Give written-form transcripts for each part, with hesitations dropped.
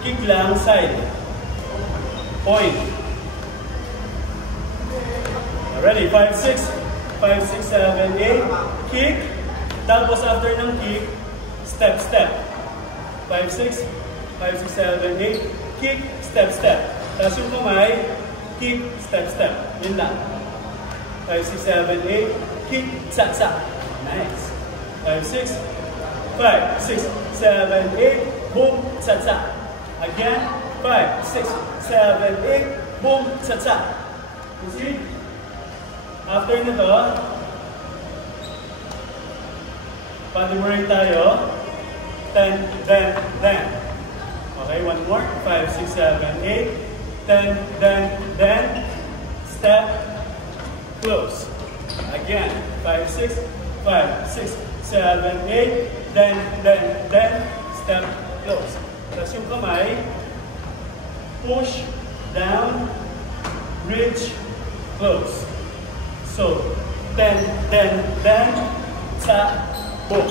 Kick lang, side. Point. Ready? 5, 6. 5, 6, 7, 8. Kick. Tapos after ng kick, step, step. 5, 6. 5, 6, 7, 8. Kick, step, step. Tapos yung kamay, kick, step, step. Yun lang. 5, 6, 7, 8. Kick, sak, sak. Nice. 5, 6. 5, 6, 7, 8. Boom, sak, sak. Again. 5, 6, 7, 8. Boom, sak, sak. You see? After nito, pag-break tayo. 10, then. Okay, one more. 5, 6, 7, 8. 10, then. Step, close. Again. 5, 6, 5, 6, 7, 8. Then. Step, close. Tapos yung kamay, push, down, reach, close. So, then, sa, boom.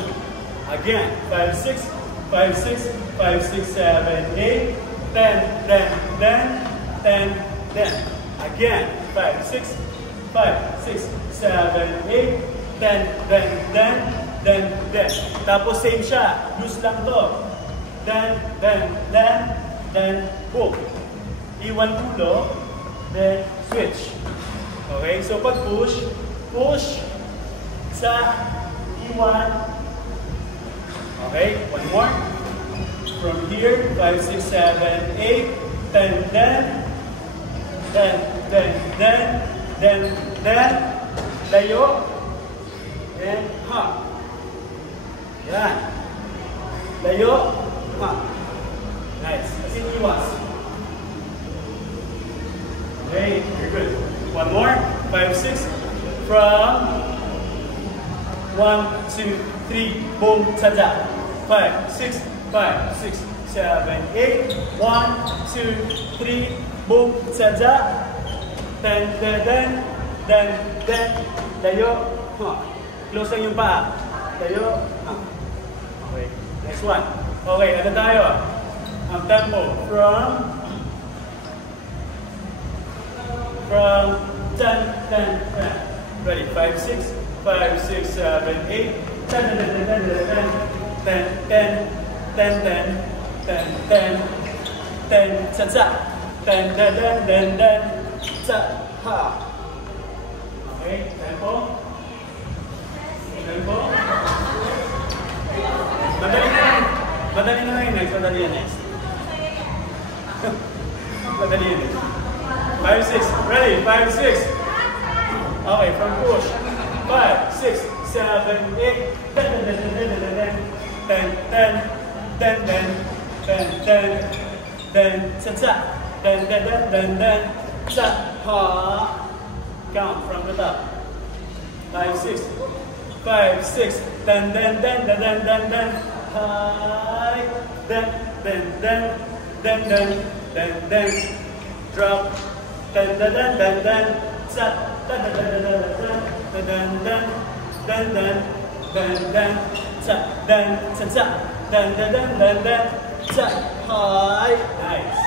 Again, 5, 6, 5, 6, 5, 6, 7, 8, 10, then. Again, 5, 6, 5, 6, 7, 8, 10, then. Tapos same siya, loose lang to. Then, boom. Iwan ulo, then switch. Okay, so pag push, sa, iwan. Okay, one more. From here, 5, 6, 7, 8, 10, then, layo, and hop. Yan. Layo, hop. Nice. As in iwas. Okay, you're good. One more. 5, 6. From 1, 2, 3, boom, cha-cha. 5, 6, 5, 6, 7, 8. 1, 2, 3, boom, cha-cha. Then, layo, huh. Close lang yung paa. Layo, huh. Okay, next one. Okay, ano tayo? Ang tempo. From 10. Ready? 5, 6, 5, 6, 7, 8. 10, cha-cha. 10, cha-ha. Okay, tempo. Madali na yun next. Madali yan next. 5, 6. Ready? 5, 6. Okay, from push. 5, 6, 7, 8. 10, cha-cha. 10, cha-ha. Count from the top. 5, 6. 5, 6. 10, high. Then. Drop. Cha. Cha. Cha. High. Nice.